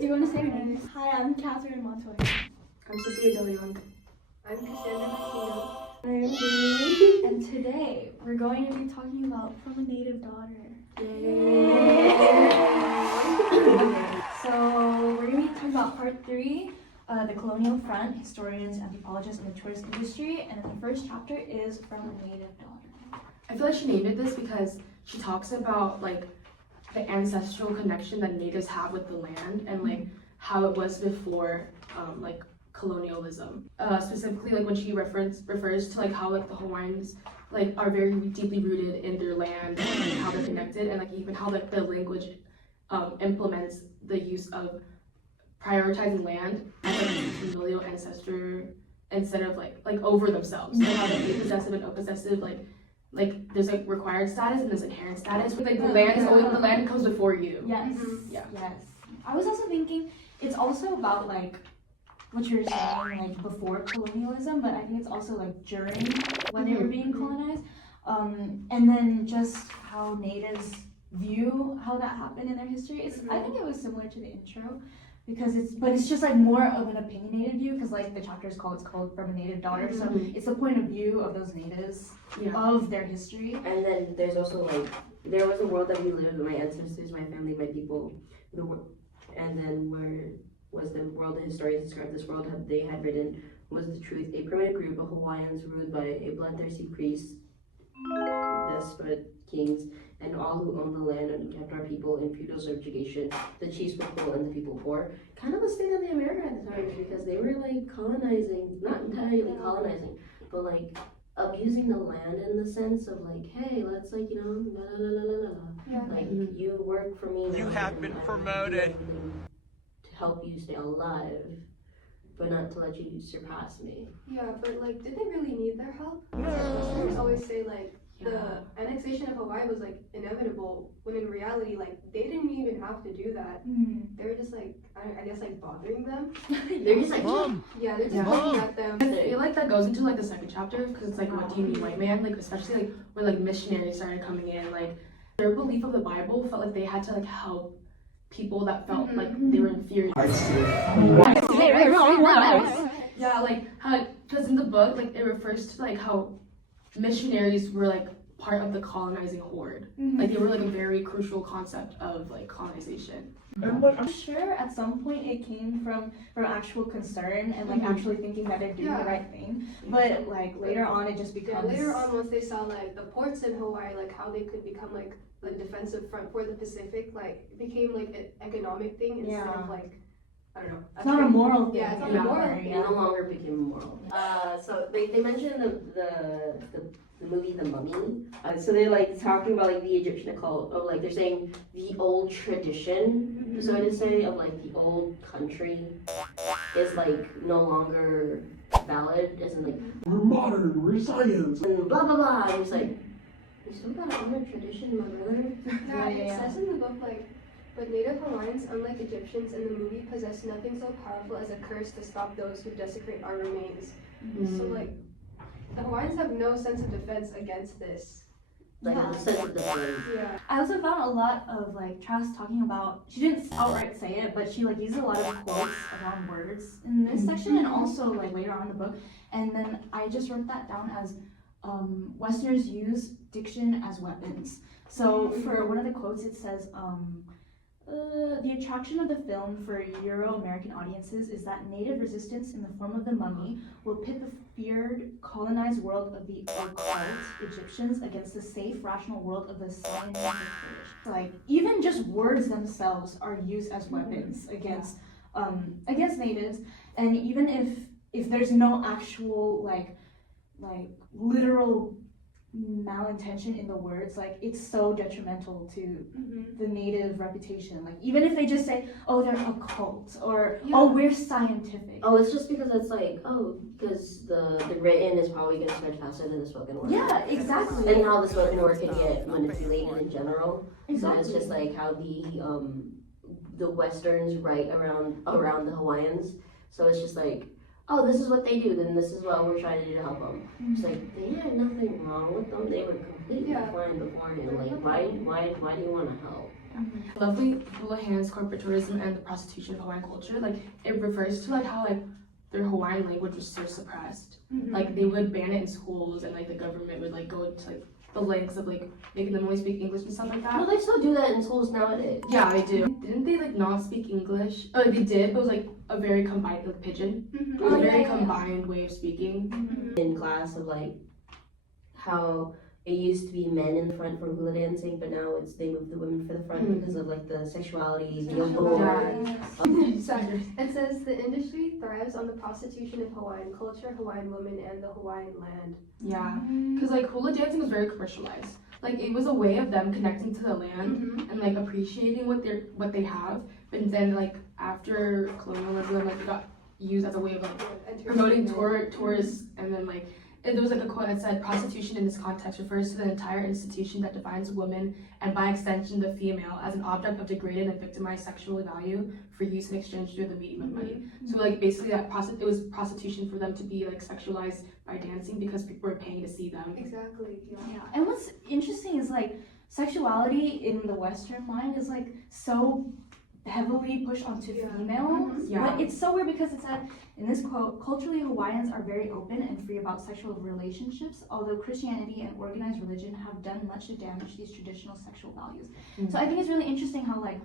do you want to say your name? Hi, I'm Catherine Montoya. I'm Sophia De Leon. I'm Cassandra Aquino. And today we're going to be talking about From a Native Daughter. Yay! So we're going to be talking about part 3, the colonial front, historians, anthropologists, and the tourist industry. And then the first chapter is From a Native Daughter. I feel like she named it this because she talks about like the ancestral connection that natives have with the land and like how it was before like colonialism. Specifically like when she refers to like how like the Hawaiians like are very deeply rooted in their land and like, how they're connected, and like even how like the language implements the use of prioritizing land as like a familial ancestor instead of like over themselves. Like how they be possessive and possessive, like there's like required status and there's inherent status. Like the land is always, the land comes before you. Yes. Yeah. Yes. I was also thinking it's also about like what you're saying, like before colonialism, but I think it's also like during when they were being colonized. And then just how natives view how that happened in their history. I think it was similar to the intro because it's just like more of an opinionated view because like the chapter is called From a Native Daughter, so it's the point of view of those natives of their history. And then there's also like there was a world that we lived with, my ancestors, my family, my people, and then where was the world the historians described this world they had written was the truth. A primitive group of Hawaiians ruled by a bloodthirsty priest, despot kings, and all who owned the land and kept our people in feudal subjugation. The chiefs were full and the people poor. Kind of a state of the America at the time because they were like colonizing, not entirely colonizing, but like abusing the land in the sense of like, hey, let's like, you know, like you work for me. You have been promoted. To help you stay alive, but not to let you surpass me. Yeah, but like, did they really need their help? Westerners always say like the annexation of Hawaii was like inevitable, when in reality, like they didn't even have to do that. They were just like, I guess like bothering them. They're just like, Yeah, they're just looking at them. I feel like that goes into like the second chapter because it's like, what do you mean white man? Like especially like when like missionaries started coming in, like their belief of the Bible felt like they had to like help people that felt like they were inferior. Yeah, like how, because in the book like it refers to like how missionaries were like part of the colonizing horde. Like they were like a very crucial concept of like colonization. I'm sure at some point it came from actual concern and like actually thinking that they're doing the right thing, but like later on it just becomes later on, once they saw like the ports in Hawaii, like how they could become like the defensive front for the Pacific, like it became like an economic thing instead of like, I don't know. It's not a moral thing. Yeah, it's not a moral thing. It no longer became moral. So they mentioned the movie The Mummy. So they're like talking about like the Egyptian occult, or like they're saying the old tradition, so to say, of like the old country is like no longer valid, isn't like we're modern, we're science, and blah blah blah. And it's like you still gotta honor tradition, my brother. Yeah, it says in the book like, but Native Hawaiians, unlike Egyptians in the movie, possess nothing so powerful as a curse to stop those who desecrate our remains. So like, the Hawaiians have no sense of defense against this. Like the sense of defense. Yeah. I also found a lot of like Travis talking about, she didn't outright say it, but she like uses a lot of quotes around words in this section and also like later on in the book. And then I just wrote that down as Westerners use diction as weapons. So for one of the quotes it says, the attraction of the film for Euro-American audiences is that native resistance in the form of the mummy will pit the feared, colonized world of the occult Egyptians against the safe, rational world of the scientific British. Like, even just words themselves are used as weapons against natives, and even if there's no actual like literal malintention in the words, like it's so detrimental to the native reputation. Like even if they just say, oh, they're occult, or oh, we're scientific. Oh, it's just because it's like, oh, because the written is probably gonna spread faster than the spoken word. Yeah, exactly. And how the spoken word can get manipulated in general. Exactly. So it's just like how the Westerns write around the Hawaiians. So it's just like, oh, this is what they do, then this is what we're trying to do to help them. It's like, they had nothing wrong with them. They were completely fine beforehand. Like, why do you want to help? Lovely Houlihan's corporate tourism and the prostitution of Hawaiian culture, like it refers to like how like their Hawaiian language was so suppressed. Like they would ban it in schools and like the government would like go to like the lengths of like making them only speak English and stuff like Well, that. they still do that in schools nowadays. Yeah, they do. Didn't they like not speak English? Oh, they did, but it was like a very combined like pidgin. It was a very combined way of speaking. In class of like how it used to be men in the front for hula dancing, but now they moved the women for the front because of like the sexuality, the It says the industry thrives on the prostitution of Hawaiian culture, Hawaiian women, and the Hawaiian land. Yeah, because like hula dancing was very commercialized. Like it was a way of them connecting to the land and like appreciating what they have. But then like after colonialism, like it got used as a way of like promoting tourists, and then like there was like a quote that said, "Prostitution in this context refers to the entire institution that defines a woman and by extension the female as an object of degraded and victimized sexual value for use in exchange for the medium of money." So like basically it was prostitution for them to be like sexualized by dancing because people were paying to see them. Exactly. Yeah, and what's interesting is like sexuality in the Western mind is like so heavily pushed onto females. But it's so weird because it said in this quote, culturally Hawaiians are very open and free about sexual relationships, although Christianity and organized religion have done much to damage these traditional sexual values. So I think it's really interesting how like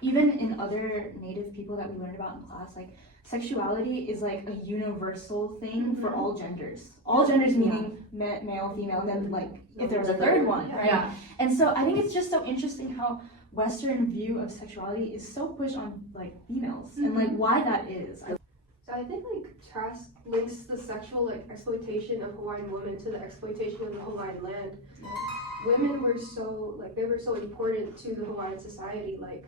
even in other Native people that we learned about in class, like sexuality is like a universal thing for all genders. All genders meaning male, female, and then like if there's a third one, right? Yeah. And so I think it's just so interesting how Western view of sexuality is so pushed on like females and like why that is. So I think like Trask links the sexual like exploitation of Hawaiian women to the exploitation of the Hawaiian land. Women were so like they were so important to the Hawaiian society. Like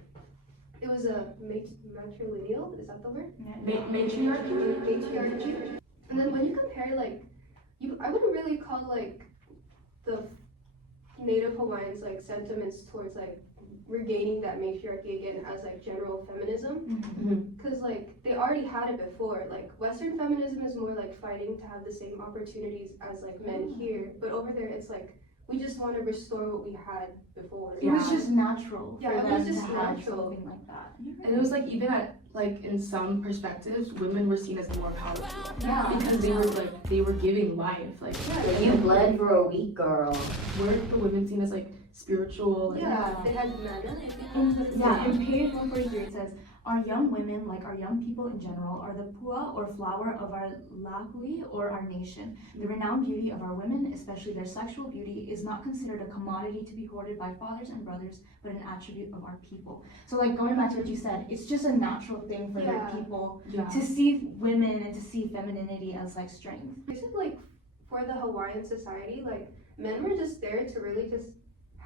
it was a matrilineal, is that the word? Matriarchy. And then when you compare like I wouldn't really call like the Native Hawaiians like sentiments towards like regaining that matriarchy again as like general feminism, because like they already had it before. Like Western feminism is more like fighting to have the same opportunities as like men here, but over there it's like we just want to restore what we had before. It was just natural. Yeah, it was just natural. Something like that. And it was like even at like in some perspectives, women were seen as more powerful. Yeah. Because they were giving life. Like You bled for a week, girl. weren't the women seen as like spiritual? Like, They had mana. In page 143 it says, "Our young women, like our young people in general, are the pua or flower of our lahui or our nation. The renowned beauty of our women, especially their sexual beauty, is not considered a commodity to be hoarded by fathers and brothers, but an attribute of our people." So like going back to what you said, it's just a natural thing for their people to see women and to see femininity as like strength. Is it like for the Hawaiian society, like men were just there to really just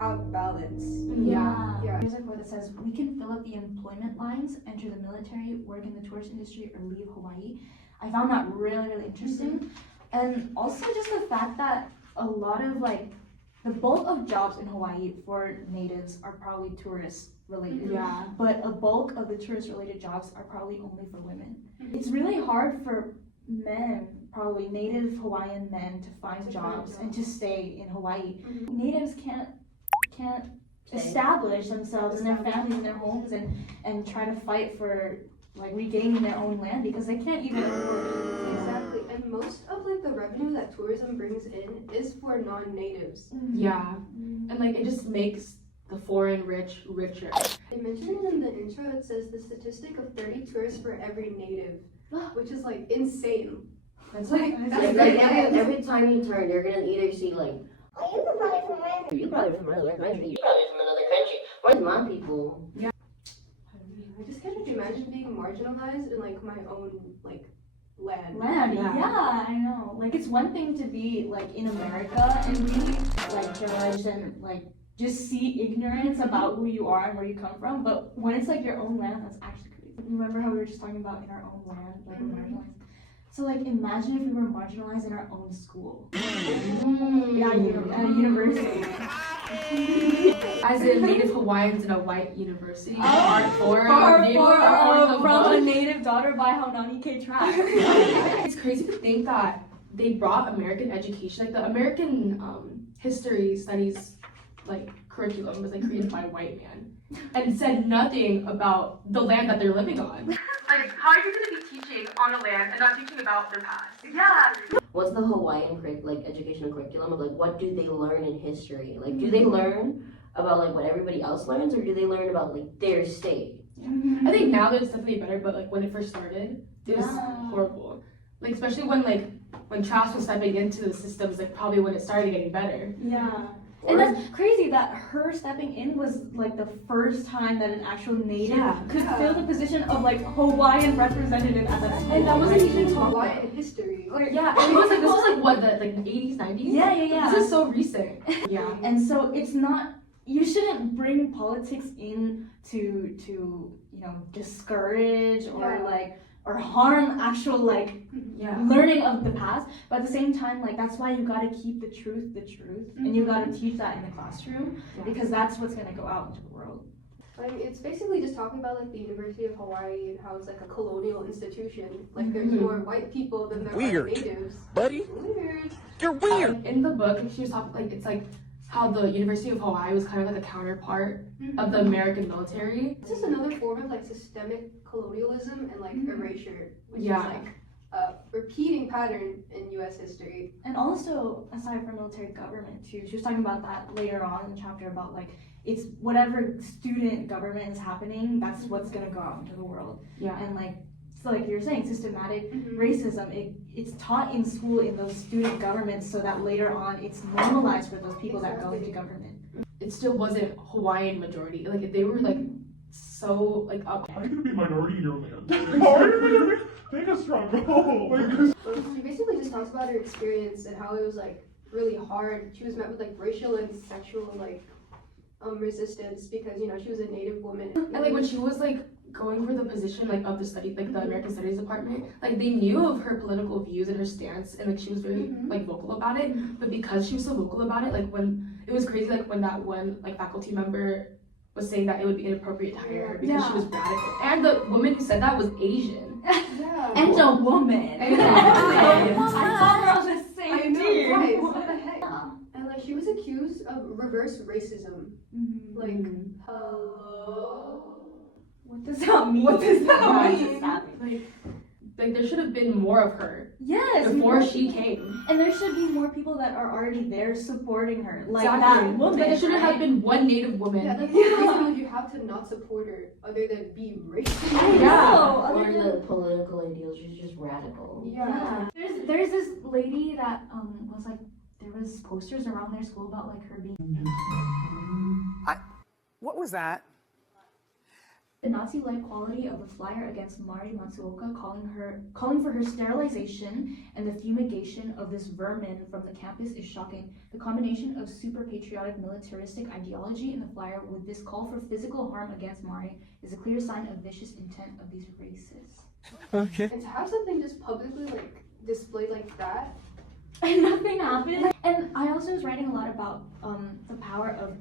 have balance. Yeah. Yeah. There's a quote that says, "We can fill up the employment lines, enter the military, work in the tourist industry, or leave Hawaii." I found that really, really interesting. And also just the fact that a lot of like, the bulk of jobs in Hawaii for natives are probably tourist related. Yeah. But a bulk of the tourist related jobs are probably only for women. It's really hard for men, probably native Hawaiian men, to find jobs and to stay in Hawaii. Natives can't establish themselves and their families and their homes and try to fight for like regaining their own land because they can't even afford. Exactly. And most of like the revenue that tourism brings in is for non-natives. Yeah. And like it just makes the foreign rich richer. They mentioned it in the intro. It says the statistic of 30 tourists for every native, which is like insane. That's Like Every time you turn, you're gonna either see like, oh, you probably from where? You probably from another country. You probably from another country. Where's my people? I just can't imagine being marginalized in like my own like land. Yeah, I know. Like it's one thing to be like in America and be like judged and like just see ignorance about who you are and where you come from, but when it's like your own land, that's actually crazy. Remember how we were just talking about in our own land, like we're marginalized? So like imagine if we were marginalized in our own school. Yeah, at a university. As in Native Hawaiians in a white university. From a native daughter by Haunani K. Trask. It's crazy to think that they brought American education, like the American history studies like curriculum was like created by a white man. and said nothing about the land that they're living on. Like, how are you going to be teaching on a land and not teaching about their past? Yeah. What's the Hawaiian educational curriculum of like what do they learn in history? Like, do they learn about like what everybody else learns, or do they learn about like their state? I think now there's definitely better, but like when it first started, it was horrible. Like especially when Trask was stepping into the systems, like probably when it started getting better. Yeah. And that's crazy that her stepping in was like the first time that an actual native could fill the position of like Hawaiian representative at that school. And that wasn't even Hawaiian history. Like, Yeah, and it was like this was like what the 80s, 90s? Yeah. This is so recent. Yeah. And so it's not, you shouldn't bring politics in to you know, discourage or like or harm actual like learning of the past, but at the same time, like that's why you gotta keep the truth and you gotta teach that in the classroom because that's what's gonna go out into the world. Like, it's basically just talking about like the University of Hawaii and how it's like a colonial institution. Like there's more white people than there are natives. Buddy, Weird. you're weird. In the book, she was talking like it's like how the University of Hawaii was kind of like a counterpart of the American military. It's just another form of like systemic colonialism and like erasure, which is like a repeating pattern in U.S. history. And also, aside from military government too, she was talking about that later on in the chapter about like it's whatever student government is happening, that's what's gonna go out into the world. Yeah. And like so like you're saying, systematic racism, it's taught in school in those student governments so that later on it's normalized for those people that go into government. It still wasn't Hawaiian majority. Like they were like so like up. How are you gonna be a minority in your land? How are you gonna make a struggle? She basically just talks about her experience and how it was like really hard. She was met with like racial and sexual like resistance because you know she was a Native woman. And like when she was like going for the position like of the study like the American Studies department, like they knew of her political views and her stance and like she was very like vocal about it. But because she was so vocal about it, like when it was crazy like when that one like faculty member was saying that it would be inappropriate to hire her because she was radical. And the woman who said that was Asian. And a woman. And I saw her on the same I know, team. right? What the heck? And like she was accused of reverse racism. Like, hello. What does that mean? What does that mean? Like there should have been more of her Yes. before she came. And there should be more people that are already there supporting her, like Exactly. that woman. Like there should have been one Native woman. Yeah, that's the reason you have to not support her other than be racist. I Yeah. know. Or Other than, the political ideals, she's just radical. Yeah. There's this lady that was like there was posters around their school about like her being What was that? the Nazi-like quality of the flyer against Mari Matsuoka, calling for her sterilization and the fumigation of this vermin from the campus is shocking. The combination of super patriotic militaristic ideology in the flyer with this call for physical harm against Mari is a clear sign of vicious intent of these racists. Okay. And to have something just publicly like displayed like that. And nothing happened. And I also was writing a lot about the power of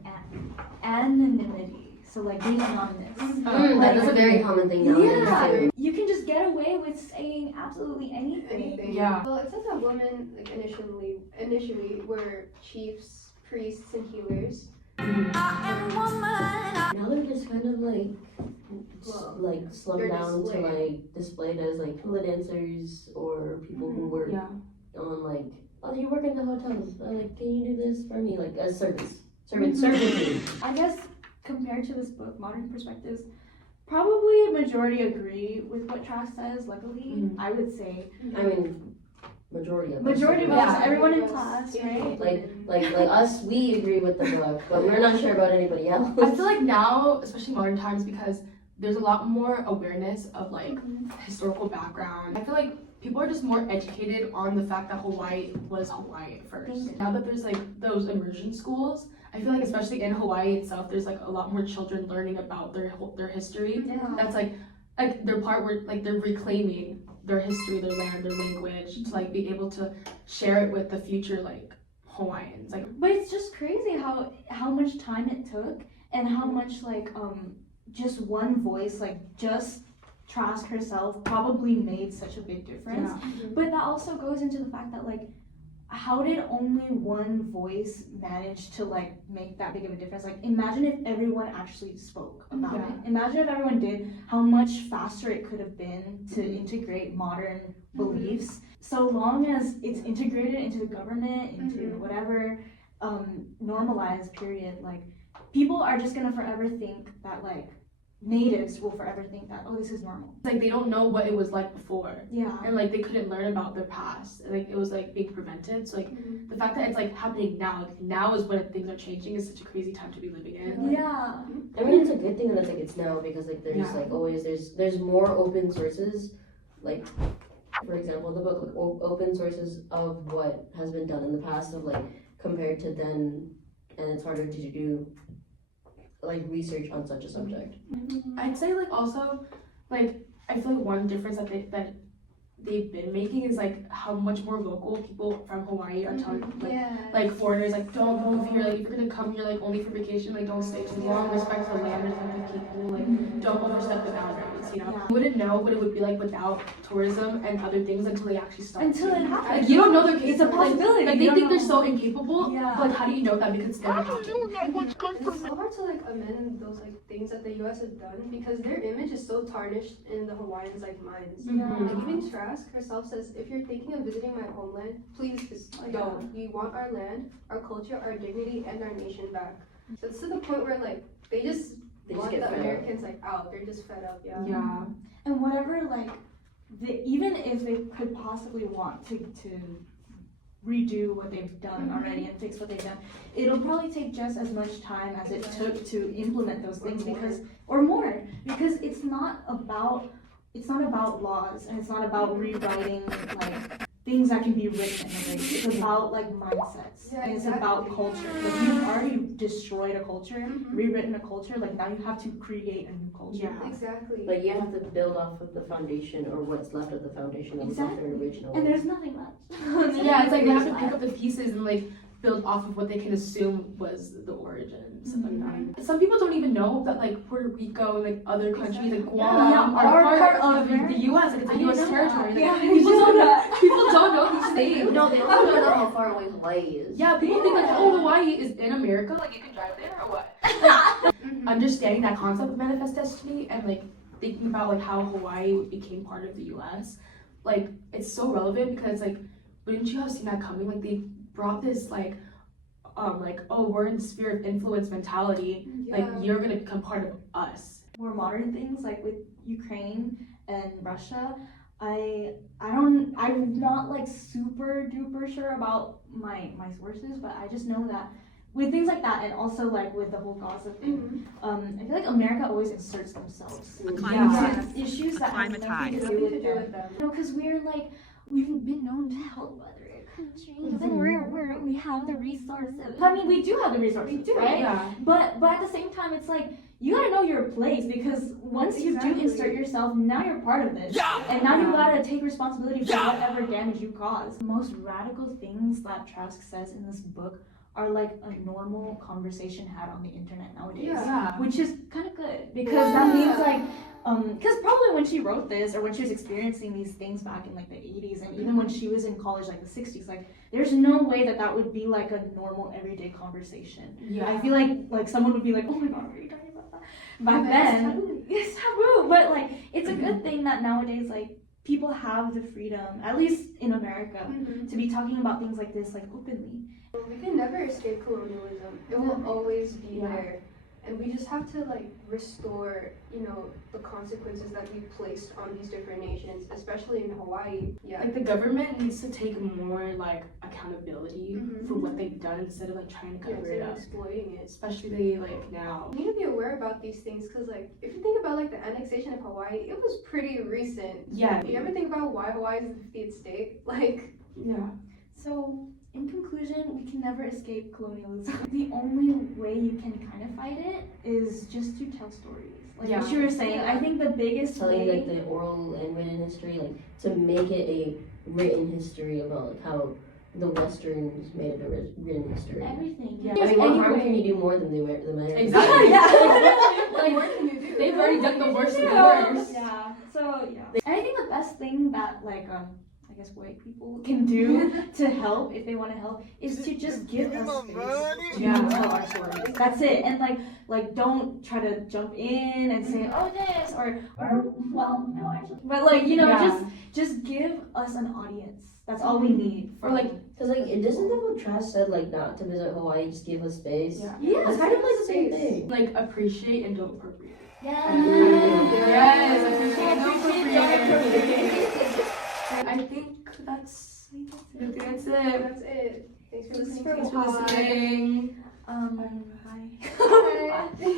anonymity. So like being anonymous. That's a very common thing now. Yeah, you can just get away with saying absolutely anything. Yeah. Well, it says that women like initially were chiefs, priests, and healers. Now they're just kind of like slummed they're down to displayed. like displayed as like hula dancers or people who work on like, oh, you work in the hotels. Like, can you do this for me? Like as servitude. I guess compared to this book, Modern Perspectives, probably a majority agree with what Trask says. Luckily, I would say I mean, majority of majority of us. us, everyone in Yes. class, Yeah. right? Like us, we agree with the book, but we're not sure about anybody else. I feel like now, especially modern times, because there's a lot more awareness of like historical background. I feel like people are just more educated on the fact that Hawaii was Hawaii at first. Now that there's like those immersion schools, I feel like especially in Hawaii itself, there's like a lot more children learning about their history. That's like their part where like they're reclaiming their history, their land, their language to like be able to share it with the future like Hawaiians. Like, But it's just crazy how much time it took and how much like just one voice, like just Trask herself, probably made such a big difference. But that also goes into the fact that like how did only one voice manage to like make that big of a difference? Like imagine if everyone actually spoke about it. Imagine if everyone did, how much faster it could have been to integrate modern beliefs. So long as it's integrated into the government, into whatever normalized period, like people are just gonna forever think that like natives will forever think that, oh, this is normal. Like they don't know what it was like before. Yeah. And like they couldn't learn about their past. Like it was like being prevented. So like the fact that it's like happening now, like now is when things are changing, is such a crazy time to be living in. Yeah. I mean, it's a good thing that it's like it's now, because like there's like always there's more open sources, like for example the book, like open sources of what has been done in the past, of like compared to then, and it's harder to do like research on such a subject. I'd say like also like I feel like one difference that they've been making is like how much more vocal people from Hawaii are telling like foreigners like don't move here, like if you're gonna come here like only for vacation, like don't stay too long, respect the land, respect the people, like don't overstep the boundaries, you know. You wouldn't know what it would be like without tourism and other things until they actually start. Until it happens. Like you don't know their case. It's a possibility. Like You they don't think they're know. so incapable. Yeah. But like how do you know that because it's never happened? It's so hard to like amend those like things that the U.S. has done, because their image is so tarnished in the Hawaiians' like minds. Like even Trask herself says, if you're thinking of visiting my homeland, please just don't. We want our land, our culture, our dignity, and our nation back. So it's to the point where like they just want get the fed up. Americans like out. They're just fed up. Yeah. Yeah. And whatever, like, even if they could possibly want to redo what they've done already and fix what they've done, it'll probably take just as much time as it took to implement those things, or more, because it's not about laws, and it's not about rewriting like things that can be written. It's about like mindsets, Yeah, and it's exactly. about culture. Like you've already destroyed a culture, rewritten a culture. Like now you have to create a new culture. Yeah. Exactly. Like you have to build off of the foundation, or what's left of the foundation that was left in the original. And there's nothing left. Yeah, it's like they have to pick up the pieces and like build off of what they can assume was the origin, stuff like that. Some people don't even know that like Puerto Rico and like other countries like Guam are part of the U.S. Like it's a U.S. territory. Like, Yeah, people don't know. People don't know these things. No, they also don't know how far away Hawaii is. Yeah, people think like, oh, Hawaii is in America, like you can drive there or what? Like, understanding that concept of manifest destiny and like thinking about like how Hawaii became part of the U.S. like it's so relevant, because like wouldn't you have seen that coming? Like they brought this like oh, we're in the sphere of influence mentality, like you're gonna become part of us. More modern things like with Ukraine and Russia, I'm not like super duper sure about my sources, but I just know that with things like that, and also like with the whole Gaza thing, I feel like America always inserts themselves into issues that have nothing to do with them. You know, because we've been known to help other countries, and we have the resources. I mean, we do have the resources, right? Yeah. But at the same time, it's like you gotta know your place, because once you do insert yourself, now you're part of this, and now you gotta take responsibility for whatever damage you cause. The most radical things that Trask says in this book are like a normal conversation had on the internet nowadays, which is kind of good, because that means like because probably when she wrote this, or when she was experiencing these things back in like the 80s, and even when she was in college like the 60s, like there's no way that would be like a normal everyday conversation. I feel like someone would be like, oh my god, what are you talking about that? Back then it's taboo, but like it's a good thing that nowadays like people have the freedom, at least in America, to be talking about things like this like openly. We can never escape colonialism. It will always be there. And we just have to like restore, the consequences that we placed on these different nations, especially in Hawaii. Yeah. Like the government needs to take more like accountability for what they've done, instead of like trying to cover it up, exploiting it. especially like now. We need to be aware about these things, because like if you think about like the annexation of Hawaii, it was pretty recent. Yeah. You ever think about why Hawaii is the 50th state? Like, Yeah. So, in conclusion, we can never escape colonialism. The only way you can kind of fight it is just to tell stories. Like what you were saying, I think the biggest telling way... like the oral and written history, like to make it a written history about like how the Westerns made it a written history. Everything. Yeah. I mean, what harm can you do more than the Americans? Exactly. what more can you do? They've already done the worst of the worst. Yeah. So yeah. And I think the best thing that I guess white people can do to help if they want to help is to just give us space to tell our stories. That's it. And like don't try to jump in and say, oh this or well no actually. But like, you know, just give us an audience. That's all we need. For like Cause like it doesn't that what Trash said like not to visit Hawaii, just give us space. Yeah. It's kind of like the same thing. Like appreciate and don't appropriate. yes, I think that's it. That's it. Thanks for listening. Thanks for listening. hi. Bye.